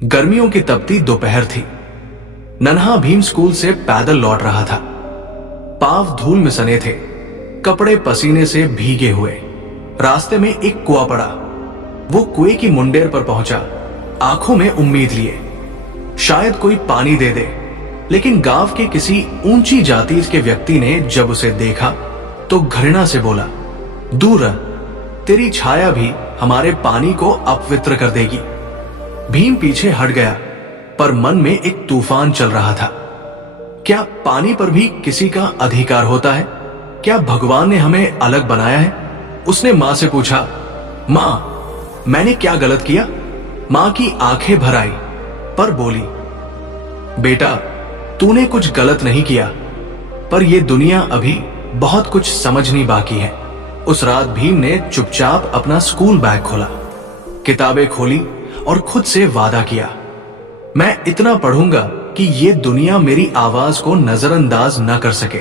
गर्मियों की तपती दोपहर थी। नन्हा भीम स्कूल से पैदल लौट रहा था। पांव धूल में सने थे, कपड़े पसीने से भीगे हुए। रास्ते में एक कुआं पड़ा। वो कुएं की मुंडेर पर पहुंचा, आंखों में उम्मीद लिए शायद कोई पानी दे दे। लेकिन गांव के किसी ऊंची जाति के व्यक्ति ने जब उसे देखा तो घृणा से बोला, दूर रह, तेरी छाया भी हमारे पानी को अपवित्र कर देगी। भीम पीछे हट गया, पर मन में एक तूफान चल रहा था। क्या पानी पर भी किसी का अधिकार होता है? क्या भगवान ने हमें अलग बनाया है? उसने मां से पूछा, मां, मैंने क्या गलत किया? मां की आंखें भर आई, पर बोली, बेटा, तूने कुछ गलत नहीं किया, पर यह दुनिया अभी बहुत कुछ समझनी बाकी है। उस रात भीम ने चुपचाप अपना स्कूल बैग खोला, किताबें खोली और खुद से वादा किया, मैं इतना पढ़ूंगा कि ये दुनिया मेरी आवाज को नजरअंदाज न कर सके।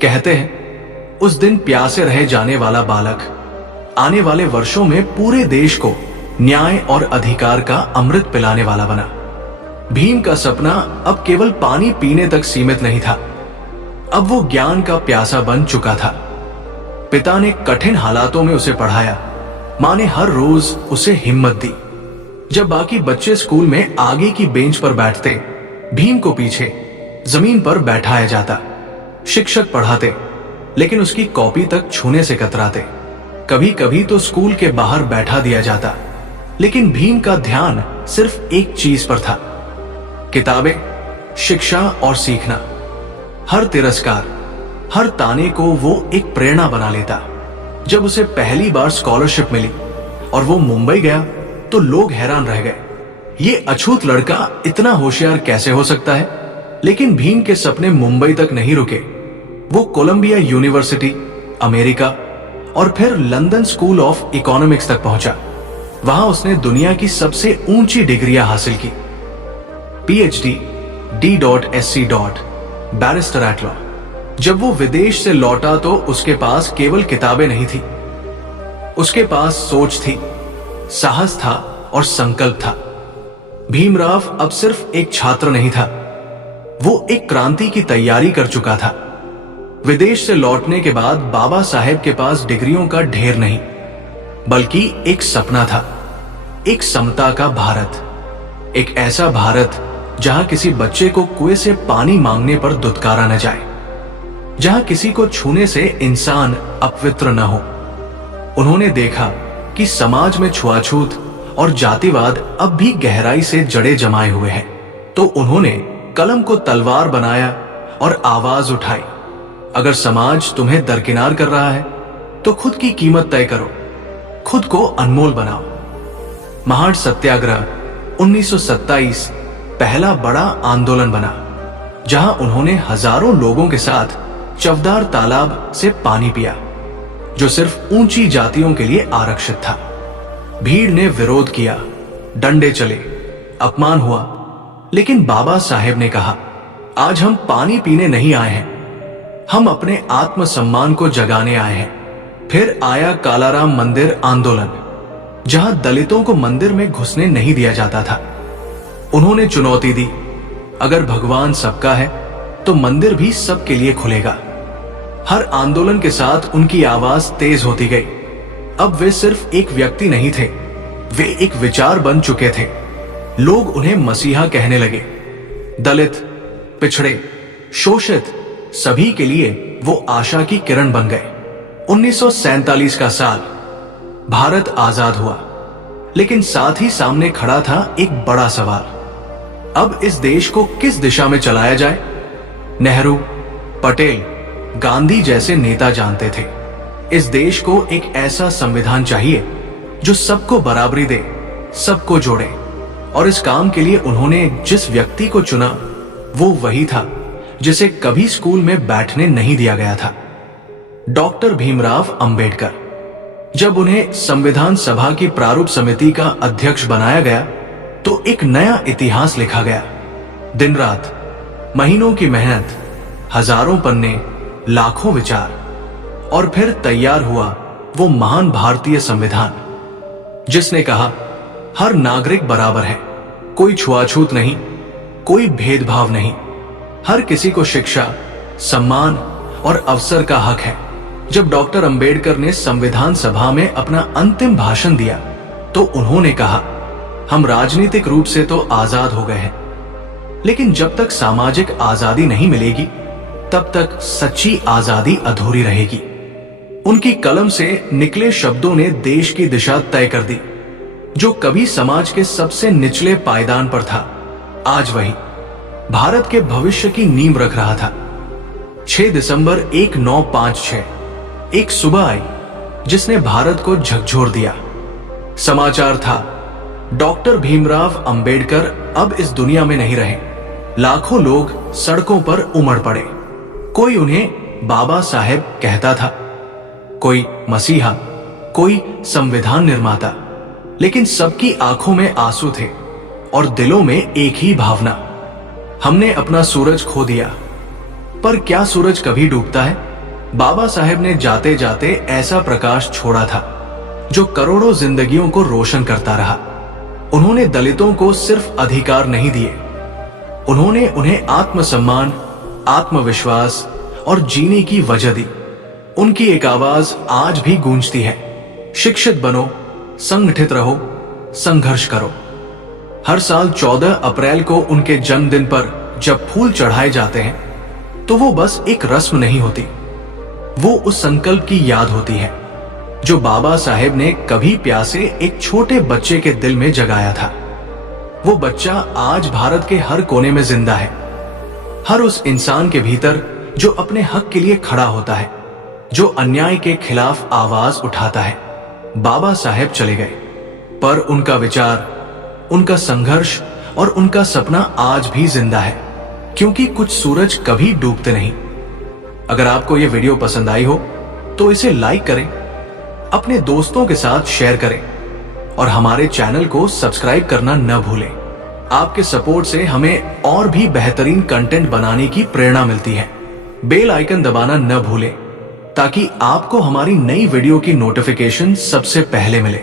कहते हैं उस दिन प्यासे रह जाने वाला बालक आने वाले वर्षों में पूरे देश को न्याय और अधिकार का अमृत पिलाने वाला बना। भीम का सपना अब केवल पानी पीने तक सीमित नहीं था, अब वो ज्ञान का प्यासा बन चुका था। पिता ने कठिन हालातों में उसे पढ़ाया, मां ने हर रोज उसे हिम्मत दी। जब बाकी बच्चे स्कूल में आगे की बेंच पर बैठते, भीम को पीछे जमीन पर बैठाया जाता। शिक्षक पढ़ाते, लेकिन उसकी कॉपी तक छूने से कतराते। कभी कभी तो स्कूल के बाहर बैठा दिया जाता, लेकिन भीम का ध्यान सिर्फ एक चीज पर था, किताबें, शिक्षा और सीखना। हर तिरस्कार, हर ताने को वो एक प्रेरणा बना लेता। जब उसे पहली बार स्कॉलरशिप मिली और वो मुंबई गया तो लोग हैरान रह गए, ये अछूत लड़का इतना होशियार कैसे हो सकता है? लेकिन भीम के सपने मुंबई तक नहीं रुके। वो कोलंबिया यूनिवर्सिटी, अमेरिका और फिर लंदन स्कूल ऑफ इकोनॉमिक्स तक पहुंचा। वहां उसने दुनिया की सबसे ऊंची डिग्रियां हासिल की, PhD, D.Sc. Barrister eight law. जब वो विदेश से लौटा तो उसके पास केवल किताबें नहीं थी, उसके पास सोच थी, साहस था और संकल्प था। भीमराव अब सिर्फ एक छात्र नहीं था, वो एक क्रांति की तैयारी कर चुका था। विदेश से लौटने के बाद बाबा साहेब के पास डिग्रियों का ढेर नहीं, बल्कि एक सपना था, एक समता का भारत, एक ऐसा भारत जहां किसी बच्चे को कुएं से पानी मांगने पर दुत्कारा न जाए, जहां किसी को छूने से इंसान अपवित्र न हो। उन्होंने देखा कि समाज में छुआछूत और जातिवाद अब भी गहराई से जड़े जमाए हुए हैं, तो उन्होंने कलम को तलवार बनाया और आवाज उठाई, अगर समाज तुम्हें दरकिनार कर रहा है तो खुद की कीमत तय करो, खुद को अनमोल बनाओ। महान सत्याग्रह 1927 पहला बड़ा आंदोलन बना, जहां उन्होंने हजारों लोगों के साथ चवदार तालाब से पानी पिया, जो सिर्फ ऊंची जातियों के लिए आरक्षित था। भीड़ ने विरोध किया, डंडे चले, अपमान हुआ, लेकिन बाबा साहेब ने कहा, आज हम पानी पीने नहीं आए हैं, हम अपने आत्मसम्मान को जगाने आए हैं। फिर आया कालाराम मंदिर आंदोलन, जहां दलितों को मंदिर में घुसने नहीं दिया जाता था। उन्होंने चुनौती दी, अगर भगवान सबका है तो मंदिर भी सबके लिए खुलेगा। हर आंदोलन के साथ उनकी आवाज तेज होती गई। अब वे सिर्फ एक व्यक्ति नहीं थे, वे एक विचार बन चुके थे। लोग उन्हें मसीहा कहने लगे। दलित, पिछड़े, शोषित सभी के लिए वो आशा की किरण बन गए। 1947 का साल, भारत आजाद हुआ, लेकिन साथ ही सामने खड़ा था एक बड़ा सवाल, अब इस देश को किस दिशा में चलाया जाए? नेहरू, पटेल, गांधी जैसे नेता जानते थे, इस देश को एक ऐसा संविधान चाहिए जो सबको बराबरी दे, सबको जोड़े। और इस काम के लिए उन्होंने जिस व्यक्ति को चुना वो वही था जिसे कभी स्कूल में बैठने नहीं दिया गया था, डॉक्टर भीमराव अंबेडकर। जब उन्हें संविधान सभा की प्रारूप समिति का अध्यक्ष बनाया गया तो एक नया इतिहास लिखा गया। दिन रात, महीनों की मेहनत, हजारों पन्ने, लाखों विचार, और फिर तैयार हुआ वो महान भारतीय संविधान, जिसने कहा हर नागरिक बराबर है, कोई छुआछूत नहीं, कोई भेदभाव नहीं। हर किसी को शिक्षा, सम्मान और अवसर का हक है। जब डॉक्टर अंबेडकर ने संविधान सभा में अपना अंतिम भाषण दिया तो उन्होंने कहा, हम राजनीतिक रूप से तो आजाद हो गए हैं, लेकिन जब तक सामाजिक आजादी नहीं मिलेगी तब तक सच्ची आजादी अधूरी रहेगी। उनकी कलम से निकले शब्दों ने देश की दिशा तय कर दी। जो कभी समाज के सबसे निचले पायदान पर था, आज वही भारत के भविष्य की नींव रख रहा था। 6 दिसंबर 1956 एक सुबह आई जिसने भारत को झकझोर दिया। समाचार था, डॉक्टर भीमराव अंबेडकर अब इस दुनिया में नहीं रहे। लाखों लोग सड़कों पर उमड़ पड़े। कोई उन्हें बाबा साहेब कहता था, कोई मसीहा, कोई संविधान निर्माता, लेकिन सबकी आंखों में आंसू थे और दिलों में एक ही भावना, हमने अपना सूरज खो दिया। पर क्या सूरज कभी डूबता है? बाबा साहेब ने जाते जाते ऐसा प्रकाश छोड़ा था जो करोड़ों जिंदगियों को रोशन करता रहा। उन्होंने दलितों को सिर्फ अधिकार नहीं दिए, उन्होंने उन्हें आत्मसम्मान, आत्मविश्वास और जीने की वजह दी। उनकी एक आवाज आज भी गूंजती है, शिक्षित बनो, संगठित रहो, संघर्ष करो। हर साल 14 अप्रैल को उनके जन्मदिन पर जब फूल चढ़ाए जाते हैं तो वो बस एक रस्म नहीं होती, वो उस संकल्प की याद होती है जो बाबा साहेब ने कभी प्यासे एक छोटे बच्चे के दिल में जगाया था। वो बच्चा आज भारत के हर कोने में जिंदा है, हर उस इंसान के भीतर जो अपने हक के लिए खड़ा होता है, जो अन्याय के खिलाफ आवाज उठाता है। बाबा साहेब चले गए, पर उनका विचार, उनका संघर्ष और उनका सपना आज भी जिंदा है, क्योंकि कुछ सूरज कभी डूबते नहीं। अगर आपको यह वीडियो पसंद आई हो तो इसे लाइक करें, अपने दोस्तों के साथ शेयर करें और हमारे चैनल को सब्सक्राइब करना न भूलें। आपके सपोर्ट से हमें और भी बेहतरीन कंटेंट बनाने की प्रेरणा मिलती है। बेल आइकन दबाना न भूलें ताकि आपको हमारी नई वीडियो की नोटिफिकेशन सबसे पहले मिले।